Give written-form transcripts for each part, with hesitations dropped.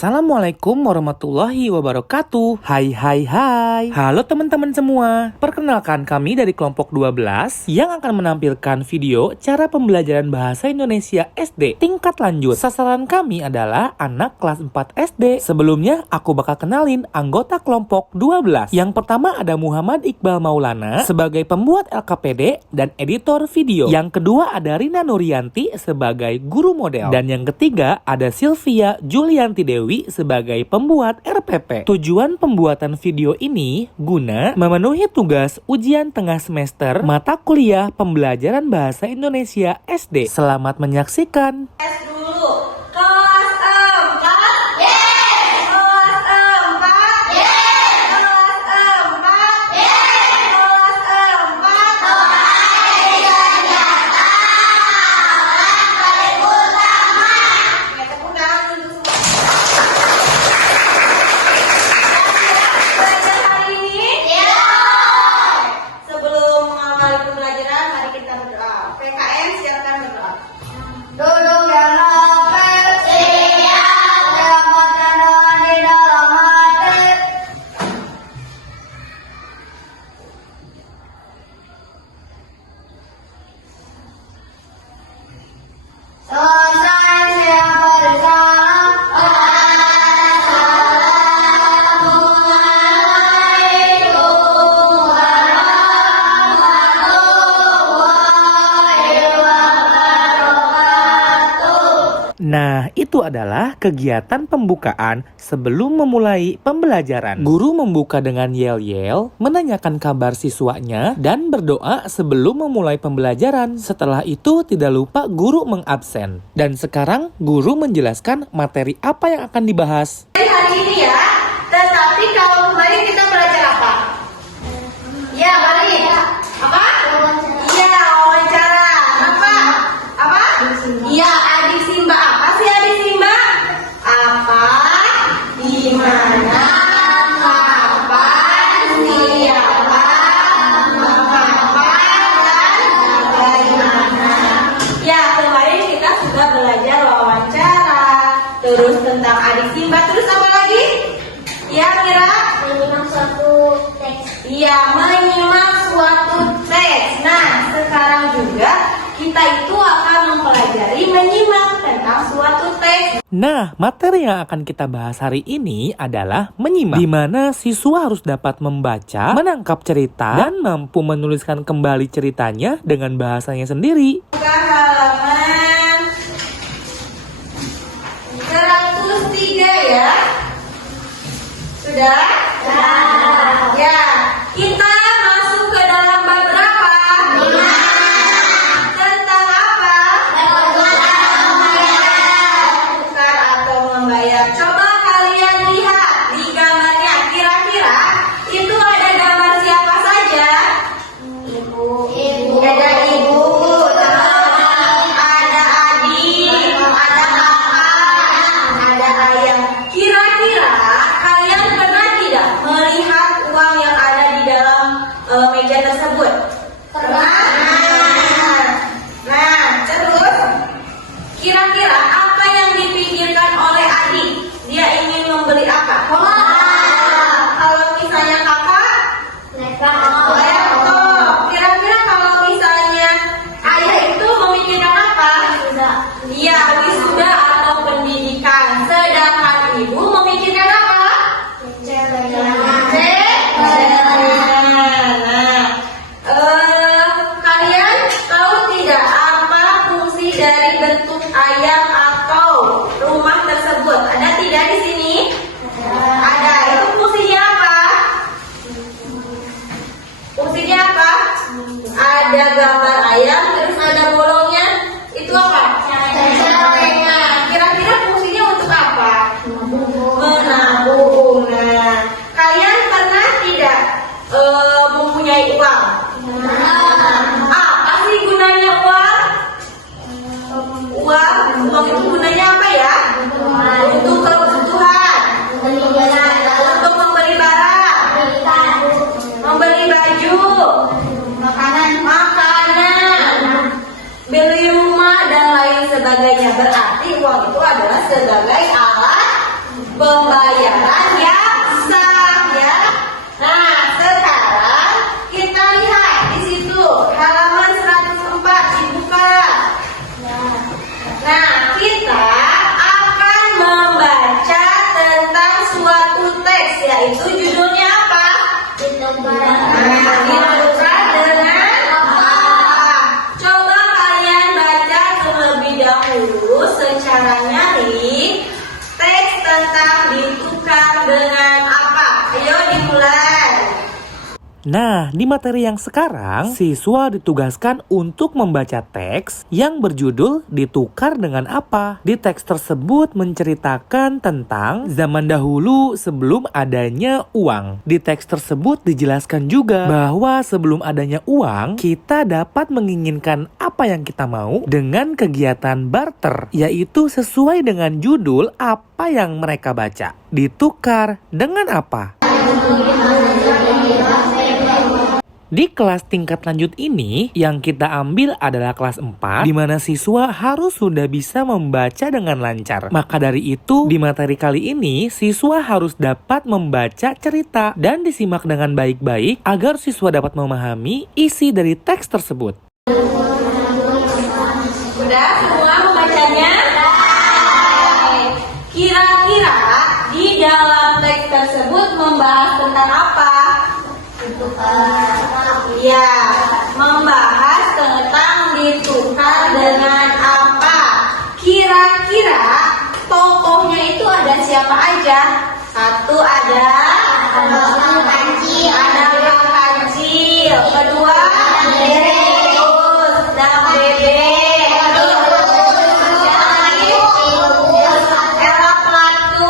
Assalamualaikum warahmatullahi wabarakatuh. Hai. Halo teman-teman semua. Perkenalkan kami dari kelompok 12 yang akan menampilkan video cara pembelajaran bahasa Indonesia SD tingkat lanjut. Sasaran kami adalah anak kelas 4 SD. Sebelumnya aku bakal kenalin anggota kelompok 12. Yang pertama ada Muhammad Iqbal Maulana sebagai pembuat LKPD dan editor video. Yang kedua ada Rina Nurianti sebagai guru model. Dan yang ketiga ada Sylvia Julianti Dewi sebagai pembuat RPP. Tujuan pembuatan video ini guna memenuhi tugas ujian tengah semester mata kuliah pembelajaran bahasa Indonesia SD. Selamat menyaksikan. Nah, itu adalah kegiatan pembukaan sebelum memulai pembelajaran. Guru membuka dengan yel-yel, menanyakan kabar siswanya, dan berdoa sebelum memulai pembelajaran. Setelah itu, tidak lupa guru mengabsen. Dan sekarang, guru menjelaskan materi apa yang akan dibahas. Hari ini ya, tetapi kalau kemarin kita belajar apa? Ya, Bari. Apa? Iya, wawancara. Apa? Iya, adik Simba. Apa sih adik Simba? Apa? Di mana? Kapan? Siapa? Mengapa? Dan bagaimana? Ya, kemarin kita sudah belajar wawancara. Terus tentang adik Simba. Terus apa lagi? Ya, Mira? Menyimak suatu teks. Iya, menyimak suatu teks. Nah, sekarang juga kita itu akan mempelajari menyimak tentang suatu teks. Nah, materi yang akan kita bahas hari ini adalah menyimak, di mana siswa harus dapat membaca, menangkap cerita, dan mampu menuliskan kembali ceritanya dengan bahasanya sendiri. Buka halaman 103 ya. Sudah? Ya. Kita masuk ke dalam bab berapa? Tentang apa? Tukar atau membayar. Coba kalian lihat di gambarnya. Kira-kira itu ada gambar siapa saja? Ibu. Ada ibu. Ada adik. Ada kakak. Ada ayah. Kira-kira kalian pernah tidak melihat uang yang ada di dalam meja tersebut? Pernah. Nah, terus kira-kira apa yang dipikirkan oleh adik? Dia ingin membeli apa? Kalau misalnya kakak, laptop. Kira-kira kalau misalnya ayah itu memikirkan apa? Iya, wisuda atau pendidikan. Sedangkan ibu memikirkan apa? Kalian tahu tidak apa fungsi dari bentuk ayam atau rumah tersebut? Ada tidak di sini? Ada. Itu fungsinya apa? Fungsinya apa? Ada gambar ayam, terus ada bolongnya. Itu apa? Nah, kira-kira fungsinya untuk apa? Menabung. Nah, kalian pernah tidak mempunyai uang? Apa sih gunanya uang? Uang itu gunanya apa ya? Untuk kebutuhan, untuk membeli barang, membeli baju, makanan, beli rumah dan lain sebagainya. Berarti uang itu adalah sebagai alat pembayaran yang sah ya. Nah, sekarang kita lihat di situ halaman 104 dibuka. Nah, kita akan membaca tentang suatu teks, yaitu judulnya apa? Nah, ditukar dengan apa? Coba kalian baca terlebih dahulu secara nyaring teks tentang ditukar dengan apa. Ayo dimulai. Nah, di materi yang sekarang, siswa ditugaskan untuk membaca teks yang berjudul ditukar dengan apa. Di teks tersebut menceritakan tentang zaman dahulu sebelum adanya uang. Di teks tersebut dijelaskan juga bahwa sebelum adanya uang, kita dapat menginginkan apa yang kita mau dengan kegiatan barter, yaitu sesuai dengan judul apa yang mereka baca. Ditukar dengan apa? Di kelas tingkat lanjut ini, yang kita ambil adalah kelas 4, di mana siswa harus sudah bisa membaca dengan lancar. Maka dari itu, di materi kali ini, siswa harus dapat membaca cerita dan disimak dengan baik-baik agar siswa dapat memahami isi dari teks tersebut. Sudah semua membacanya? Kira-kira di dalam teks tersebut membahas tentang apa? Ya, membahas tentang ditukar dengan apa. Kira-kira tokohnya itu ada siapa aja? Satu ada Kak Kancil, kedua Terus dan Bebe, Era Platu,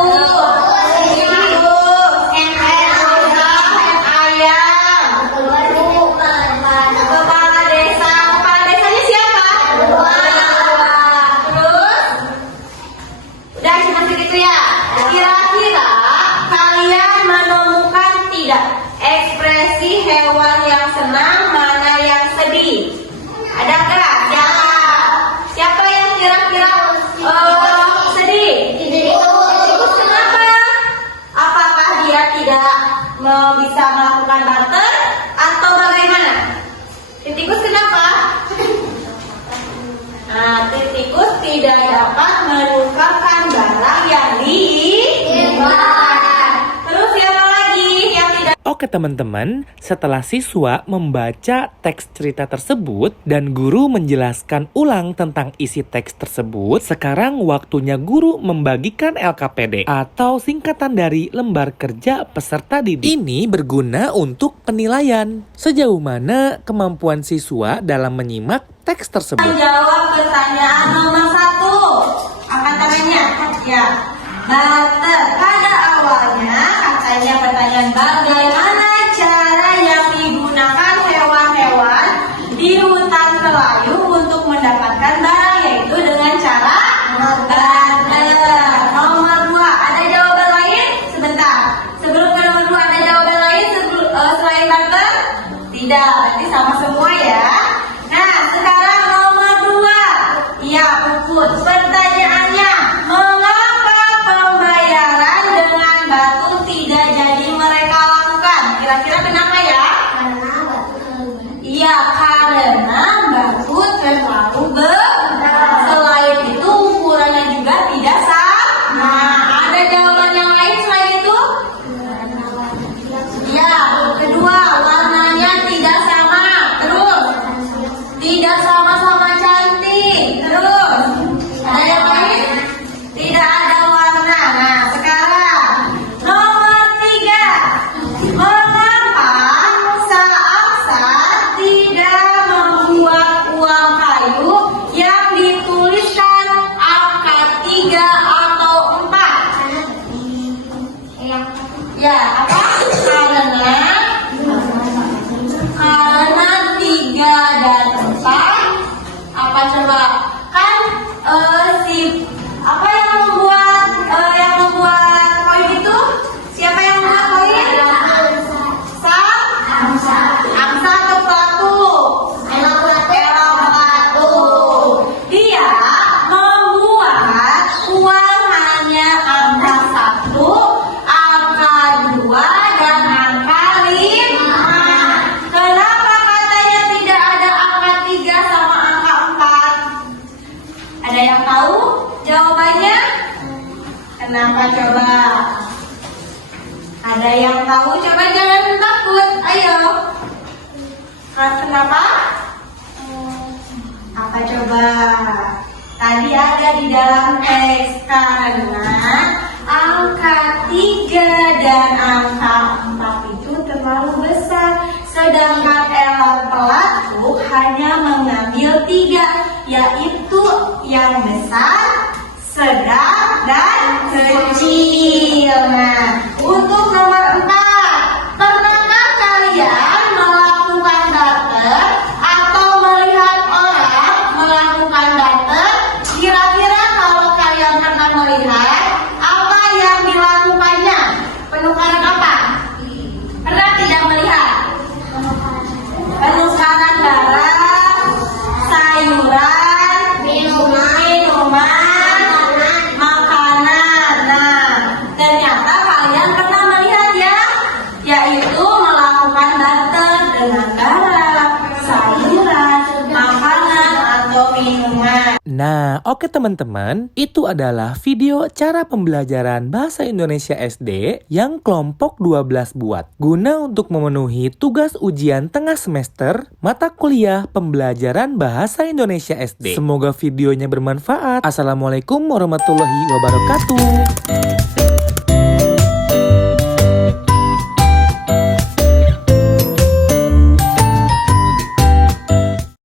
Kepala desa. Kepala desanya siapa? Terus udah cuma segitu ya. Kira-kira kalian menemukan tidak ekspresi hewan yang senang mana yang sedih? Ada nggak? Siapa yang kira-kira sedih? Terus kenapa? Apakah dia tidak bisa melakukan barter atau bagaimana? Tikus kenapa? Nah, tikus tidak dapat menukarkan barang yang diinginkan. Terus siapa lagi yang tidak? Oke teman-teman, setelah siswa membaca teks cerita tersebut dan guru menjelaskan ulang tentang isi teks tersebut, sekarang waktunya guru membagikan LKPD atau singkatan dari lembar kerja peserta didik. Ini berguna untuk penilaian sejauh mana kemampuan siswa dalam menyimak teks tersebut. Menjawab pertanyaan nomor 1. Angkat tangannya. Ya. Barter. Pada awalnya katanya pertanyaan bagaimana cara yang digunakan hewan-hewan di hutan Melayu untuk mendapatkan barang, yaitu dengan cara barter. Nomor 2. Ada jawaban lain? Sebentar. Sebelum ke nomor 2 ada jawaban lain selain barter? Tidak. Nanti sama semua ya. Nah, sekarang nomor 2. Ya, Puput. Pertanyaannya, mengapa pembayaran Kenapa coba? Ada yang tahu? Coba jangan takut. Ayo. Kenapa? Apa coba? Tadi ada di dalam teks karena angka 3 dan angka 4 itu terlalu besar. Sedangkan Ella pelaku hanya mengambil 3, yaitu yang besar, sedang, dan kecil. Nah, untuk nomor 4, pernahkah kalian melakukan dater atau melihat orang melakukan dater? Kira-kira kalau kalian pernah melihat, apa yang dilakukannya? Penukaran apa? Pernah tidak melihat? Penukaran barang, sayuran, minuman, makanan. Nah, ternyata kalian pernah melihat ya, yaitu melakukan barter dengan barang, sayuran, makanan, atau minuman. Nah, oke teman-teman, itu adalah video cara pembelajaran Bahasa Indonesia SD yang kelompok 12 buat. Guna untuk memenuhi tugas ujian tengah semester mata kuliah pembelajaran Bahasa Indonesia SD. Semoga videonya bermanfaat. Assalamualaikum warahmatullahi wabarakatuh.